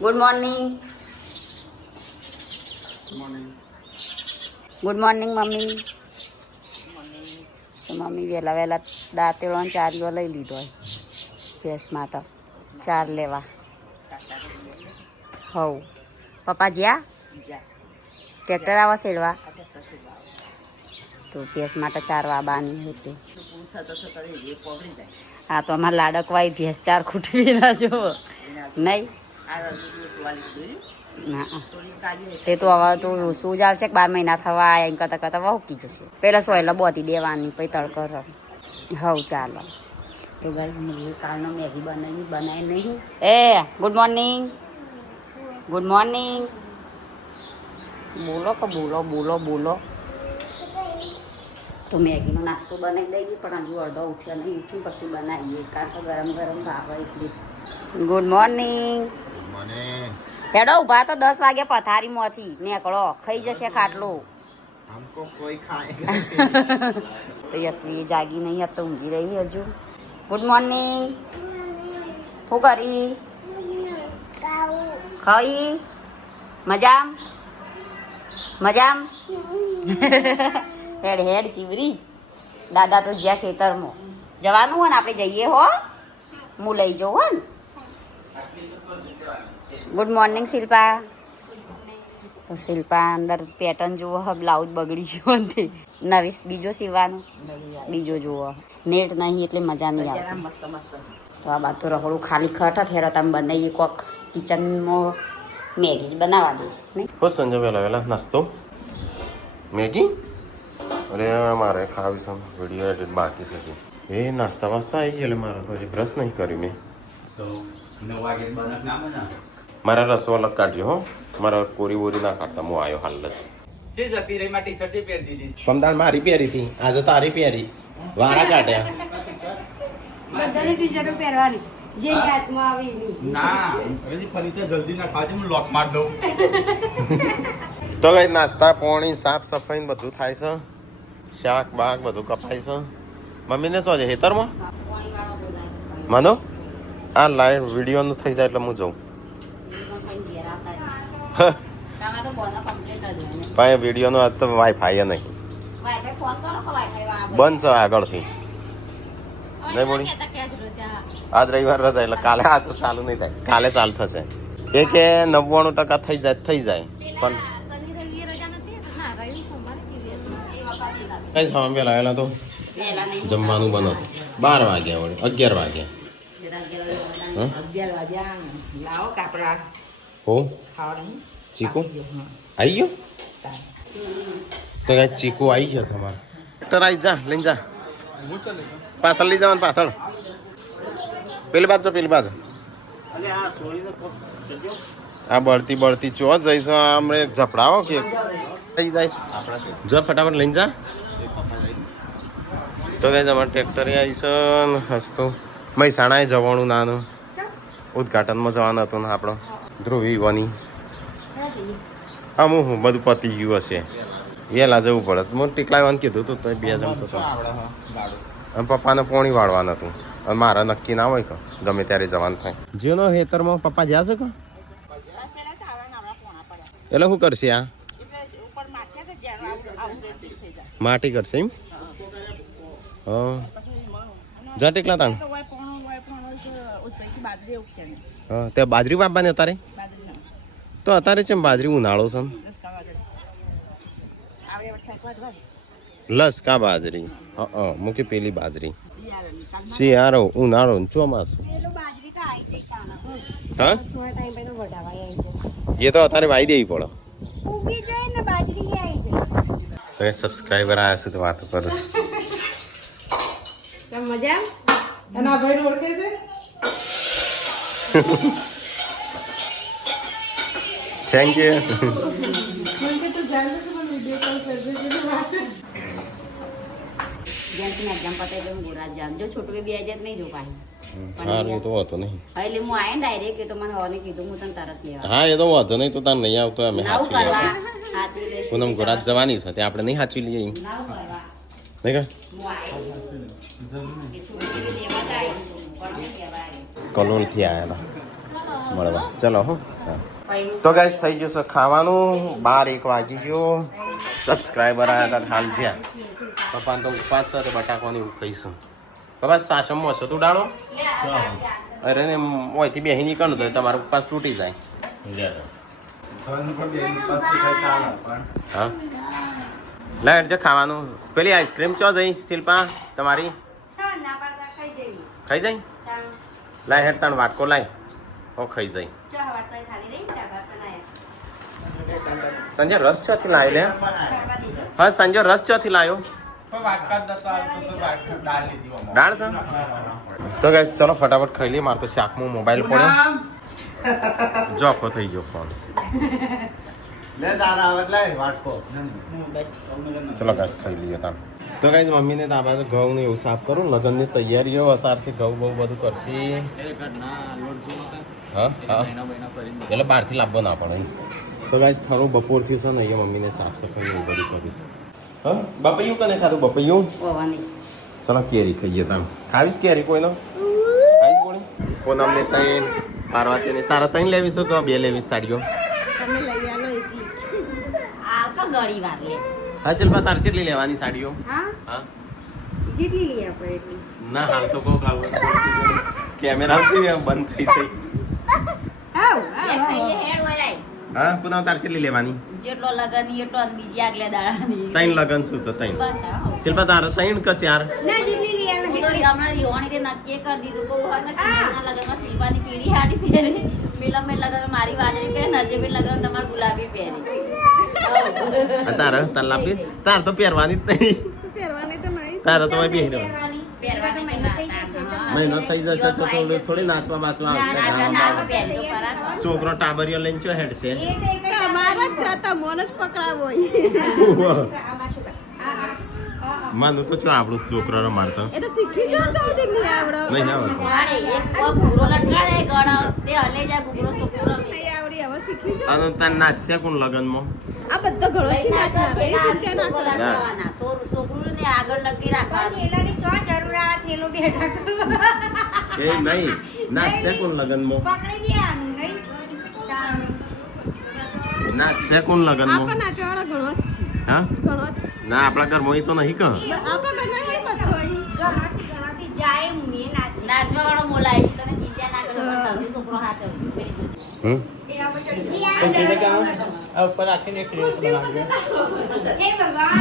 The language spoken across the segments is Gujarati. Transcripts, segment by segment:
Good morning. Good morning mummy. તો મમ્મી વહેલા વહેલા દાંતેળો અને ચારીઓ લઈ લીધો હોય ભેંસ માટે ચાર લેવા. હવ પપ્પા જ્યાં ટ્રેક્ટર આવા સેડવા તો ભેંસ માટે ચારવા બાની હતી. હા તો અમારે લાડકવાઈ ભેંસ ચાર ખૂટવી ના જો નહીં. ના તે તો હવે તો શું ચાલશે 12 મહિના થવા આવ્યા એમ કરતાં કરતાં વહુકી જશે. પહેલાં સોયલા બોધી દેવાની પછી તડકો રહ. હવ ચાલો તો બસ કાલનો મેગી બનાવી નહીં. એ ગુડ મોર્નિંગ. Good morning. બોલો કે બોલો બોલો બોલો. તો મેગીનો નાસ્તો બનાવી દઈએ પણ હજુ અડધો ઉઠ્યા નહીં. ઉઠી પછી બનાવીએ કારણ કે ગરમ ગરમ ભાવે એટલી. Good morning. હેડો ઉભા તો 10 વાગે પથારીમાંથી નીકળો ખાઈ જશે ખાટલો. તો યશવી જાગી નહીં હતી તો ઊંઘી રહી હજુ. Good morning. શું કરી ખાઈ મજામ મજામ. હેડ હેડ ચીવરી. દાદા તો જ્યાં ખેતરમાં જવાનું હોય ને આપણે જઈએ હો. હું લઈ જાઉં હો ને. Good morning Shilpa. તો શિલ્પા અંદર પેટર્ન જુઓ હ બ્લાઉઝ બગડી ગયો ને નવી બીજો સીવાનો બીજો જુઓ નેટ નહીં એટલે મજા નહીં આવતી. તો આ બાદ તો રહોડું ખાલી ખટ હેરો તમે બનાવીએ કોક કિચનમાં મેગી જ બનાવવા દે નહીં. બસ સંજય વહેલા વહેલા નાસ્તો મેગી. અરે મારે ખાવી છે વિડીયો એડિટ બાકી છે. એ નાસ્તા વાસ્તા આવી ગયા એટલે મારે તો હજી બ્રશ નહીં કર્યું મેં. મારા રસો અલગ કાઢ્યો હો. મારા કોરી બોરી ના કાઢતા હું આવ્યો હાલ જ. પમદાણ મારી પહેરી હતી આજે તારી પહેરી વારા કાઢ્યા. બધાની ટી-શર્ટો પહેરવાની જે હાથમાં આવે એની. ના હજી ફરીથી જલ્દી ના ખાજે હું લોક માર દઉં. તો કઈ નાસ્તા પોણી સાફ સફાઈ ને બધું થાય છે. શાક બાક બધું કપાય છે. મમ્મીને તો છે હેતરમાં માનો આ લાઈવ વિડીયોનું થઈ જાય એટલે હું જાઉં. ભાઈ વિડીયોનો આજ તો વાઈફાઈ નહીં બંધ છે આગળથી નહીં બોલી. આજ રવિવાર રજા એટલે કાલે આ તો ચાલુ નહીં થાય. કાલે ચાલુ થશે. એ કે 99% થઈ જાય પણ કઈ ખાવા પેલા આવેલા તો જમવાનું બને 12 વાગ્યા વળે 11 વાગ્યા. હો ચીકુ આવી ગયો તો કઈ ચીકુ આવી ગયો તમારે. ટ્રેક્ટર આવી જા લઈને જા. પાછળ લઈ જવાનું પાછળ પેલી બાજુ પેલી બાજુ. આ બળતી ચો જઈશ અમને ઝપડાવો કે થઈ જઈશ જો ફટાફટ લઈને જા. તો કઈ અમારે ટ્રેક્ટરે આવીશ હસતો મહેસાણાએ જવાનું નાનું ઉદઘાટનમાં જવાનું હતું ને આપણો ધ્રુવી વાની. હા હું બધું પતી ગયું હશે વહેલા જવું પડે. હું ટીકલાવાનું કીધું હતું તો 2 જણ તો અને પપ્પાને પોણી વાળવાનું હતું અને મારા નક્કી ના હોય કે ગમે ત્યારે જવાનું થાય. જીઓનો હેતરમાં પપ્પા જ્યાં છે કે એટલે શું કરશે આ માટી કરશે એમ. હા જા ટેકલા તાણ. હા ત્યાં બાજરી વાપવાની અત્યારે તો અત્યારે છે બાજરી ઉનાળો છે લસ કા બાજરી. હા મૂકી પેલી બાજરી શિયાળો ઉનાળો ચોમાસું. હા એ તો અત્યારે વાઈ દેવી પડે. સબસ્ક્રાઈબર આવ્યા છે તો વાતો કરો છો મજા. Thank you. એક્ઝામ પતે એટલે હું ગોરા જામ જો છોટું બે હજાર નહીં જો પાછી. હા એ તો વાંધો નહીં. હા એટલે હું આયા ડાયરેક્ટ એ તો મને હવાને કીધું હું તને તરત લેવા. હા એ તો વાંધો નહીં તો તાર નહીં આવતો અમે નાવું કરવા સાચી લે. પૂનમ ગોરાજ જવાની છે તે આપણે નહીં સાચવી લઈએ નાવું કરવા નહીં કા હું આયા કે છોકરી લેવા જાય પણ નહીં લેવા. કલોલથી આવ્યા હતા મળવા. ચલો હો. તો ગાઈસ થઈ ગયું છે ખાવાનું 12-1 વાગી ગયો સબસ્ક્રાઈબર આવ્યા હતા હાલ જ્યાં પપ્પાને તો ઉપવાસ છે તો બટાકોની એવું ખાઈશું પપ્પા સાસમમાં હશે તું ડાળો અરે ને ઓયથી બેસી નીકળવું તો તમારો ઉપવાસ તૂટી જાય હા લે જે ખાવાનું પેલી આઈસ્ક્રીમ ચો જઈ શિલ્પા તમારી ખાઈ જાય લાય હેડ તાણ વાટકો લાય હો ખાઈ જાય સંજય રસ ચોથી લાવ્યો લે હા સંજય રસ ચોથી લાવ્યો દાળ છે તો ગાઈસ ચલો ફટાફટ ખાઈ લઈએ મારે તો શાકમાં મોબાઈલ પડ્યો જોખો થઈ ગયો ફોન ચલો ગાઈસ ખાઈ લઈએ તાણ તો ગાઈસ મમ્મીને તો આ બાજુ ઘઉં ને એવું સાફ કરું લગ્નની તૈયારીઓ અત્યારથી ઘઉં બહુ બધું કરશે હા હા એટલે બહારથી લાવવો ના પડે તો ગાઈસ ખરું બપોરથી છે ને અહીંયા મમ્મીને સાફ સફાઈ એવું બધું કરીશ હા બપૈયું કને ખાધું બપૈયું ચલો કેરી ખાઈએ તમે ખાવીશ કેરી કોઈનો ખાવીશ કોણી પૂનમને તૈન પાર્વતીને તારા તૈન લેવી છો તો 2 લેવી સાડીઓ તમે લઈ આલો ઘણી વાર લે હા શિલ્પા તાર કેટલી લેવાની સાડીઓ હા હા જેટલી લઈ આપણે એટલી ના હાલ તો કહું ખાવું કેમેરા બંધ થઈ ગઈ હા પૂનમ તાર કેટલી લેવાની જેટલો લગન એટલો અને બીજી આગલે દાડાની 3 લગન શું તો 3 શિલ્પા તાર 3 કે 4 ના જેટલી લઈ આલો હું તો હમણાં રિહોણી તે નક્કી કરી દીધું કહું હા નક્કી લગનમાં શિલ્પાની પીળી હાડી પહેરે મિલમે લગન મારી વાદળી પહેરે નજેબી લગન તમાર ગુલાબી પહેરે તાર લાપી તાર તો પહેરવાની જ નહીં પહેરવાની તો નહીં તાર તો બે પહેરવાની મહિનો થઈ જશે તો થોડી નાચવા બાચવા આવશે છોકરો ટાબરિયો લઈને ચો હેડ છે તમારા જ જાતા મોન જ પકડાવો માનું તો ચો આપણું છોકરો મારતો એ તો શીખી જો 14 દિન ની આવડો નહીં આવડતું એક પગ ઘૂરો લટકાય ગળો તે હલે જાય ઘૂરો છોકરો નહીં આવડી હવે શીખી જો અને તાર નાચશે કોણ લગનમાં આ બધો ઘણો છે નાચના એ ચિંતા ના કરો છોકરું ને આગળ લટકી રાખવાનું થેલાની ચો જરૂર આ થેલો બેઠા એ નહીં નાચશે કોણ લગનમાં પકડી દેવાનું નહીં નાચશે કોણ લગનમાં આપણ નાચવાળો ઘણો જ છે હા ઘણો જ ના આપણા ઘરમાં તો નહીં કહ આપણા ઘરના વળી બધો અહીં ઘણાથી જાય મુએ નાચે નાચવા વાળો બોલાય તમે ચિંતા ના કરો પણ તમે છોકરો હાચવજો પેલી જોજો ઉપર રાખીને એક રીલ્સ બનાવજો હે ભગવાન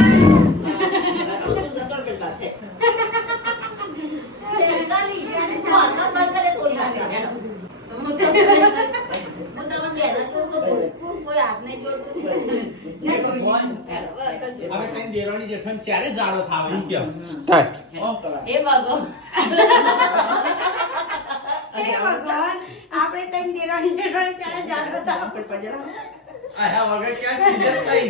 કોઈ હાથ નહીં જોડતું હવે કઈ દેરાણી જેઠાણી ચારે જાડો થાવ એમ કેમ સ્ટાર્ટ હે ભગવાન હે ભગવાન આપણે તઈ દેરાણી જેઠાણી ચારે જાડો થાવ આયા વગર ક્યાં સિરિયસ થઈ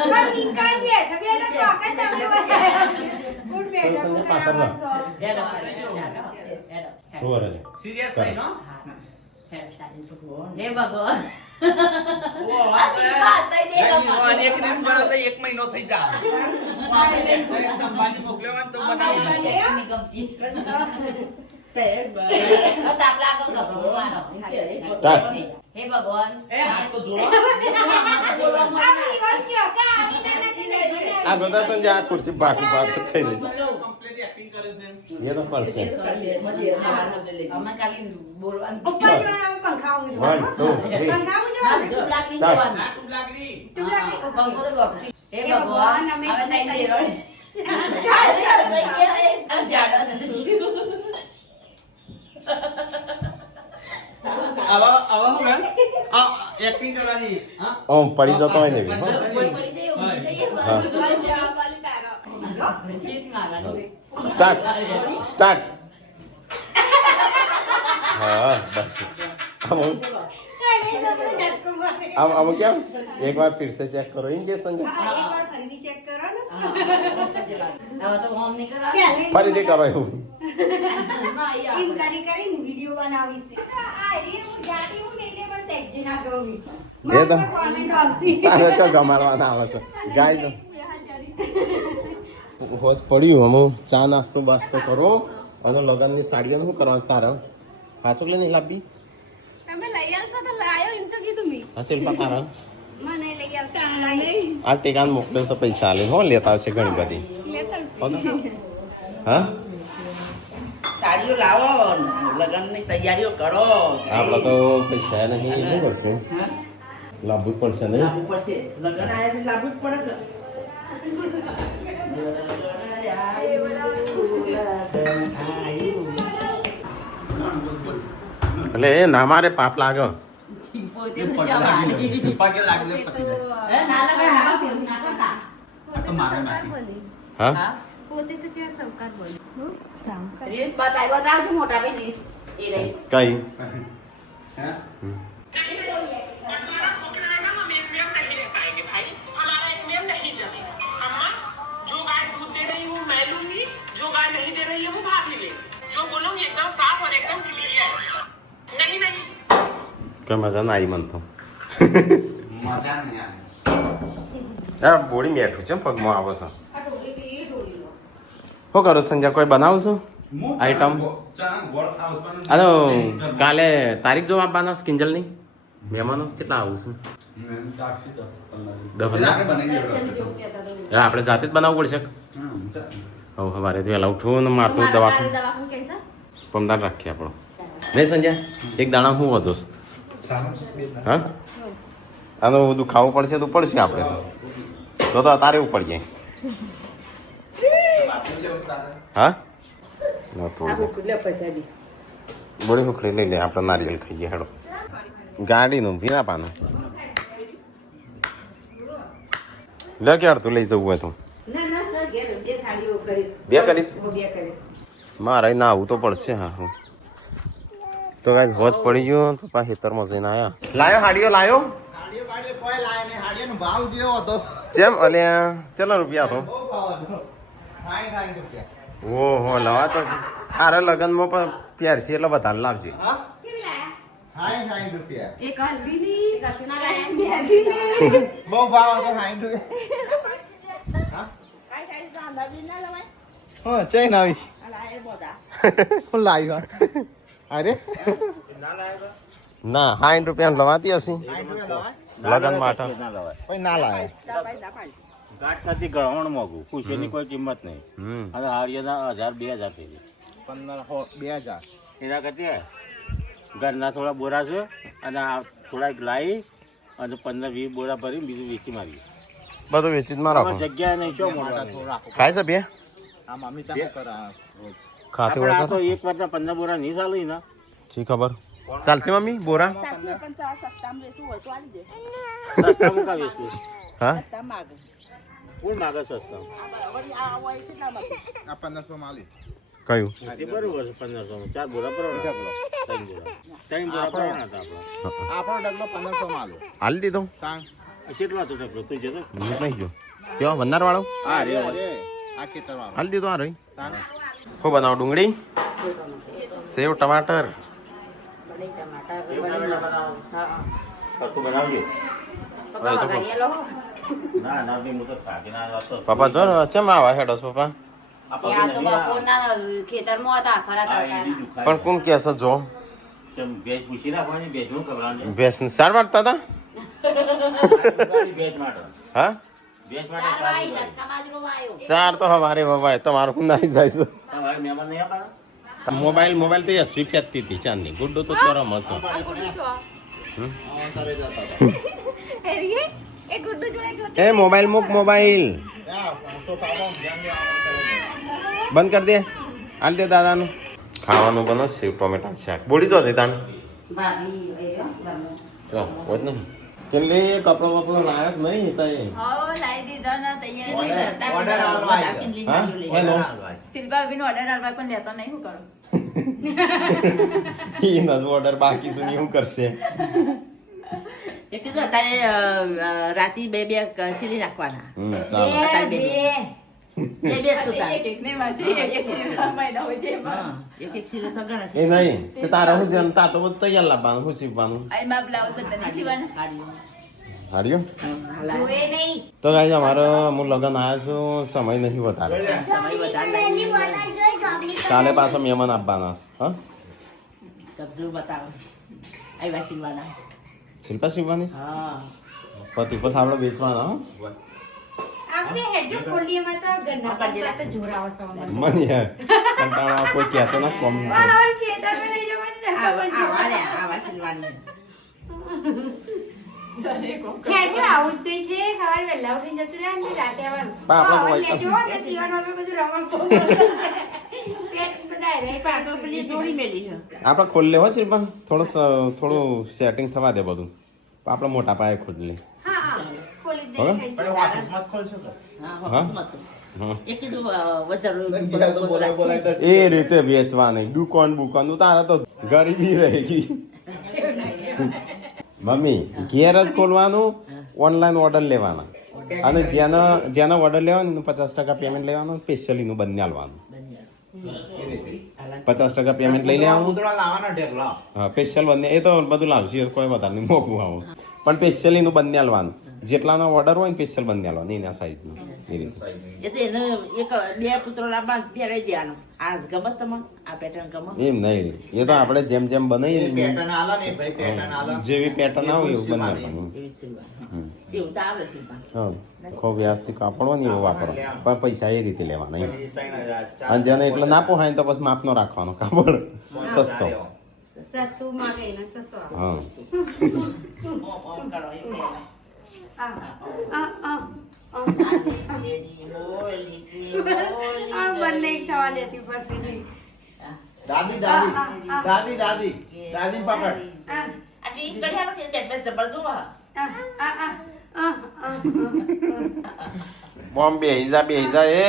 પણ ઈકાઈ બેઠા બેઠા તો આકા તમે ગુડ બેઠા તો પાછળ રહો. સિરિયસ થઈ નો હે ભગવાન ઓ વાત યાર એક રીલ્સ બનાવતા 1 મહિનો થઈ જા એકદમ બાજી મોકલેવા તો બનાવી હે ભગવાન એ હાથ તો જોડો આ બધા સંજય આ ખુરશી બાકી બાકી થઈ રહી કમ્પ્લીટ એક્ટિંગ કરે છે એ તો પડશે અમે ખાલી બોલવાનું ઉપર જવાનું પંખાવું 1 2 3 પંખાવું જવાનું લાગણી જવાનું આ ટૂબ લાગડી પંખો તો ડોક્ટર હે ભગવાન અમે તઈ દેરોડે આવા હું આ એક્ટિંગ કરવાની હા ઓમ પડી જતો હોય ને સ્ટાર્ટ સ્ટાર્ટ હા બસ આમ કેમ એક વાર फिर से चेक करो इन के संग એકવાર ફરીથી ચેક કરો ને ફરીથી કરો એવું એમ કરી કરીને વિડિયો બનાવીશ આ એ હું જાડી હું ને એટલે બસ એક્જે ના કહું એ તો કોમેન્ટ આવશે તારે તો ગમાડવાના આવે છે ગાઈસ હોજ પડ્યું અમુ ચા નાસ્તો બાસ્તો કરો અને લગનની સાડીઓ શું કરવાનું તારે પાછો લઈને લાવી તમે લઈ આવશો તો હા શિલ્પા તારા મને લઈ આવશે આ ટેકાને મોકલે છે પૈસા આલે હો લેતા આવશે ઘણી બધી હો ને? હા સાડીઓ લાવો લગ્નની તૈયારીઓ કરો આપડે તો પૈસા નહીં શું કરશે લાવવું જ પડશે નહીં લાવવું પડશે લગ્ન આયા એટલે લાવવું જ પડે એટલે એ ના મારે પાપ લાગે હા પોતે તો છે સૌકાર બોલ રીલ્સ બતાવજો મોટા ભાઈ રીલ્સ એ રહી કઈ जो गाय दूध दे रही हूँ मैं लूंगी जो गाय नहीं दे रही है वो भाभी ले जो बोलूंगी एकदम साफ और एकदम क्लियर नहीं नहीं કઈ મજા ના આવી મન તો મજા નહીં આવે આ બોડી બેઠું છે પગમાં આવે છે શું કરો સંજય કોઈ બનાવું છું આઈટમ આ તો કાલે તારીખ જો આપવાના કિંજલની મહેમાનો કેટલા આવું છું આપણે જાતે જ બનાવવું પડશે હવે સવારે વહેલા ઉઠવું ને મારતું દવાખાનું પમદાર રાખીએ આપણો નહીં સંજય એક દાણા હું વધુ હા આનો બધું ખાવું પડશે તો પડશે આપણે તો તારે ઉપર જાય હા બોડી સુખડી લઈ લે આપણે નારિયેળ ખાઈએ હેડો ગાડીનું ભીના પાનું લે ક્યારે તું લઈ જવું હોય તું બે કરીશ મારે ના આવું તો પડશે હા હું તો કાંઈ હોજ પડી ગયો પપ્પા ખેતરમાં જઈને આવ્યા લાયો હાડીઓ લાયો જેમ અલ્યા કેટલા રૂપિયા તો ઓહો લવા તો અરે લગનમાં પણ પ્યાર છે એટલે વધારે લાવજે એક હલ્દીની કશુના લાયા મહેંદીની બહુ ભાવ હતો 60 હા ચેન આવી હું લાવ્યો અરે ના 60 રૂપિયા લવાતી હશે લગન માટે કોઈ ના લાવે ઘાટ નથી ગળવણ મોંઘું ખુશીની કોઈ કિંમત નહીં અને હાડિયાના 1000 2000 થઈ 15 2000 એના કરતી ઘરના થોડા બોરા છે અને આ થોડાક લાવી અને 15-20 બોરા ભરી બીજું વેચી મારી બધું વેચી જ માં રાખો જગ્યા નહીં શું મોટા ખાય છે બે આ મમ્મી તમે કરા ખાતી આપણે હોય આ તો એક વારના 15 બોરા નહીં ચાલુ ને શી ખબર ચાલશે મમ્મી બોરા સસ્તામાં કા વેચવું હા કોણ માગે સસ્તા આ 1500 માં આલી કયું તે બરોબર છે 1500 4 બોરા બરોબર 3 બોરા બરોબર હતા આપણો ડગલો 1500 માં આલો હાલી દીધો તાણ કેટલો હતો ઢગલો તું જતો નહીં જો કેવો વંદાર વાળો આ રે આ ખેતર વાળો હાલી દીધો આ રહી તાણ શું બનાવો ડુંગળી સેવ ટમાટર ખર્ચું બનાવજે પપ્પા વઘારીએ લો ના ના હું તો થાકી ના વાતો પપ્પા જો ચમ આવા હેડો છો પપ્પા ત્યાં તો બપોરના ખેતરમાં હતા ખરા તડકાના પણ કોણ કેસે જો ભેજ પૂછી રાખવાની ભેજનું કરવાનું ભેંસ સાર વાટતા હતા ભેજ માટે હા ભેજ ચાર માટે વાઈ દસકા બાજરો વાયો ચાર તો હવારે વવાય તમારું નાઈ જાય છે તમારે મહેમાન નહીં આપવાના મોબાઈલ તો યશવી ફેંકતી હતી ચાંદની ગુડ્ડો તો ચોરા મસો એ ગુડ્ડુ જોડે જો એ મોબાઈલ મૂક મોબાઈલ બંધ કરી દે હાલ દે દાદાનું ખાવાનું બનો સેવ ટોમેટા શાક બોડી તો છે તાન ભાભી એ જો હોત નહીં કેટલી કપડો બપડો લાયક નહીં તઈ લાવી દીધા ના તૈયાર ઓર્ડર હા એનો શિલ્પા બેન ઓર્ડર આલવા પણ લેતો નહીં હું કરું ઈ નજ ઓર્ડર બાકી છે શું કરશે એક તો તારે રાતી બે સીરી રાખવાના બે બે તું તારે એક સીરી તો ગણ એ નહીં તે તારે હું જનતા તો બધું તૈયાર લાવવાનું હું સીવવાનું આમાં બ્લાઉઝ બધા નહીં સીવાના હાર્યો જોએ નહીં તો ગાઈ અમારો હું લગન આવ્યો છું સમય નહીં વધારે કાલે પાછો મહેમાન આપવાના છે હા કબજો બતાવો આવ્યા સીવાના શિલ્પા સીવવાની હા પતિ પછી આપણે વેચવાના હો આપણે હેડજો ખોલીએ માં તો ગન્ના પર તો જોરાવ સવામ મને યાર કંટાળો કોઈ કહેતો ના કોમ ઓર ખેતર में લઈ જવાનું આવા સિલવાની હેડજો આવું જ છે ખબર વેલા ઉઠીને જતું રહે ને રાતે આવવાનું આપણે હવે કોઈ લેજો ને સીવાનું હવે બધું રમણ કોમ પેટ બધા રે પાછળ પેલી જોડી મેલી છે આપણે ખોલી લેવા શિલ્પા થોડું સેટિંગ થવા દે બધું આપણે મોટા પાયે ખોલી લે હા હા ખોલી દે હવે? હેડજો ઓફિસમાં જ ખોલશો તો હા હા? મત હા એક કીધું ગીરા તો બોલાય બોલાય એ રીતે વેચવા નહીં દુકાન બુકાન તારે તો ગરીબી રહેગી મમ્મી ઘેર જ ખોલવાનું ઓનલાઈન ઓર્ડર લેવાના અને જેનો ઓર્ડર લેવાનો એનું 50% પેમેન્ટ લેવાનું સ્પેશિયલી નું બંને આલવાનું 50% પેમેન્ટ લઈ લેવાનું ઉતરા લાવવાના ઢેકલા હા સ્પેશિયલ બંને એ તો બધું લાવશે કોઈ વધારે નહીં મોકવું આવું પણ સ્પેશિયલી નું બંને આલવાનું જેટલાનો ઓર્ડર હોય ને સ્પેશિયલ બંને આલવાનું એના સાઈઝનું એ રીતે એ તો એને એક બે પુત્રો લાવવા પહેરાઈ દેવાનું આ ગમત તમને આ પેટર્ન ગમત એમ નહીં એ તો આપણે જેમ જેમ બનાવીએ ને પેટર્ન આલા ને ભાઈ પેટર્ન આલા જેવી પેટર્ન આવે એવું બનાવવાનું એવી સિલવાનું એવું તો આવડે સિલવાનું હા ખૂબ વ્યાજથી કાપડ હોય ને એવું વાપરો પણ પૈસા એ રીતે લેવાના એમ 3000 અને જેને એટલે ના પોહાય ને તો પછી માપનો રાખવાનો કાપડ સસ્તો સસ્તું માંગે ને સસ્તો આવે હા ઓમ કરો એમ કહેવાય આ આ આ બંને એક થવા દેતી પછી દાદી દાદી દાદી દાદી દાદી પકડ આ આ ટીપ કર્યા કે બેટ બેટ જબર જો હા બોમ્બ બેહીજા એ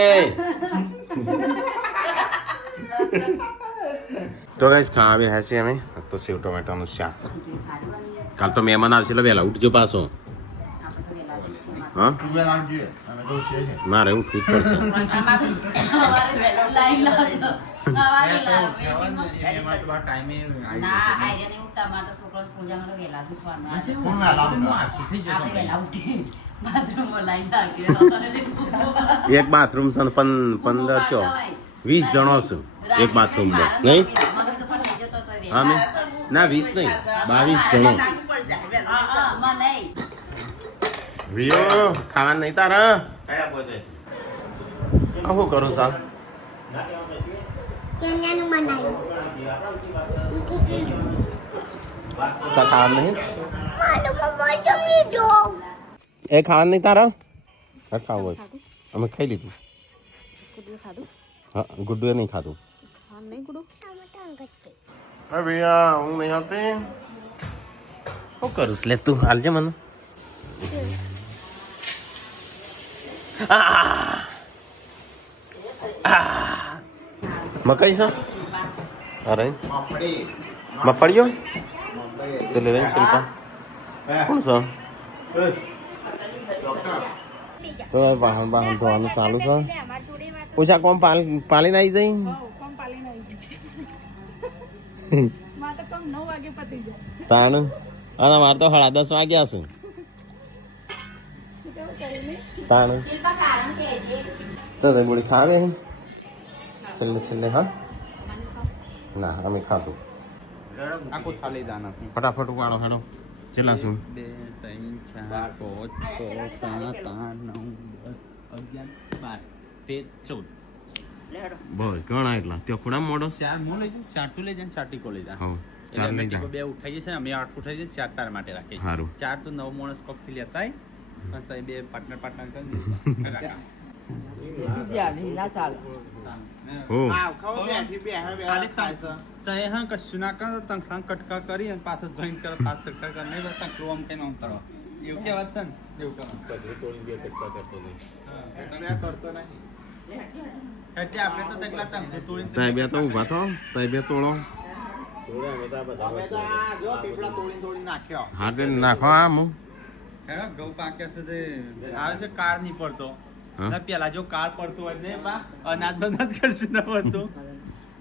તો ગાઈસ ખાવા બેહ્યા છીએ અમે તો સેવ ટોમેટોનું શાક કાલ તો મહેમાન આવશે એટલે વહેલા ઉઠજો પાછો હા તું વેલા આવજે અમે તો છે મારે ઉઠવું જ પડશે એક બાથરૂમ છે ને 15 છો 20 જણો છું એક બાથરૂમમાં નહીં હા મેં ના 20 નહીં 22 જણો વિયો ખાવા નહીં તારા આયા બોજે આ શું કરું સાલ તા ખાવા નહીં એ ખાવા નહીં તારા હા ખાવું હોય અમે ખાઈ લીધું હા ગુડ્ડુએ નહીં ખાધું હા ભૈયા હું નહીં આવતી શું કરું લે તું હાલજે મને મકાઈ છે અરે મફળીઓ પેલે રેન શિલ્પા કોણ છે તો વાહન ધોવાનું ચાલુ છે પૂછા કોમ પાલીને આવી જઈ તાણ અને મારે તો 10:30 વાગ્યા છે તાણ તો બોડી ખાવે છેલ્લે હા ના અમે ખાધું આખું થાળી જાના ફટાફટ ઉપાડો હેડો છેલ્લા શું 2 3 4 5 6 7 8 9 10 11 12 13 14 બસ ઘણા એટલા ત્યાં ખોડા મોડો ચાર હું લઈ જાઉં ચારટું લઈ જાય ચારટી કો લઈ જાય હા ચાર લઈ જા બે ઉઠાઈએ છે અમે 8 ઉઠાઈએ છે 4 તાર માટે રાખીએ છીએ. સારું 4 તો 9 માણસ કોક થી લેતા આય અને તઈ બે પાર્ટનર કરી દે ના ચાલે હો ખાઓ બેઠી બે હવે ખાલી તઈ હા કશું ના કરો તંખા કટકા કરી અને પાછો જોઈન કરો પાછો કટકા કરી નહીં બસ તંખલું આમ કઈ નામ કરો એવું કે વાત છે ને એવું કરો તમે કરતો નહીં એટલે આપણે તો તેટલા તંખલું તોડીને તાય બે તો ઊભા થો તાય બે તોડો અમે તો આ જો પીપળા તોડી નાખ્યો હા તે નાખો આમ હેડો ઘઉં પાક્યા છે તે આવે છે કાળ નહીં પડતો હા? ના પેલા જો કાળ પડતો હોય ને બા અનાજ બંધ કરશું ન પડતો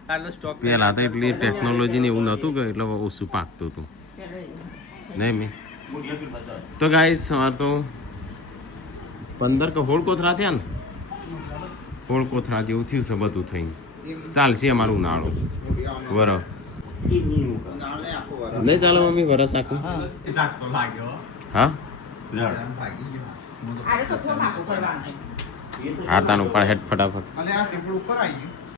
આટલો સ્ટોક પેલા તો એટલી ટેકનોલોજી ને એવું નહોતું કે એટલે ઓછું પાકતું હતું નહીં મેં તો ગાઈસ સવાર તો 15 કે 16 કોથરા થયા ને 16 કોથરા જેવું થયું છે બધું થઈને ચાલશે અમારું ઉનાળો બરાબર નહીં ચાલો મમ્મી વરસ આખું હા હાર તાનું પણ હેડ ફટાફટ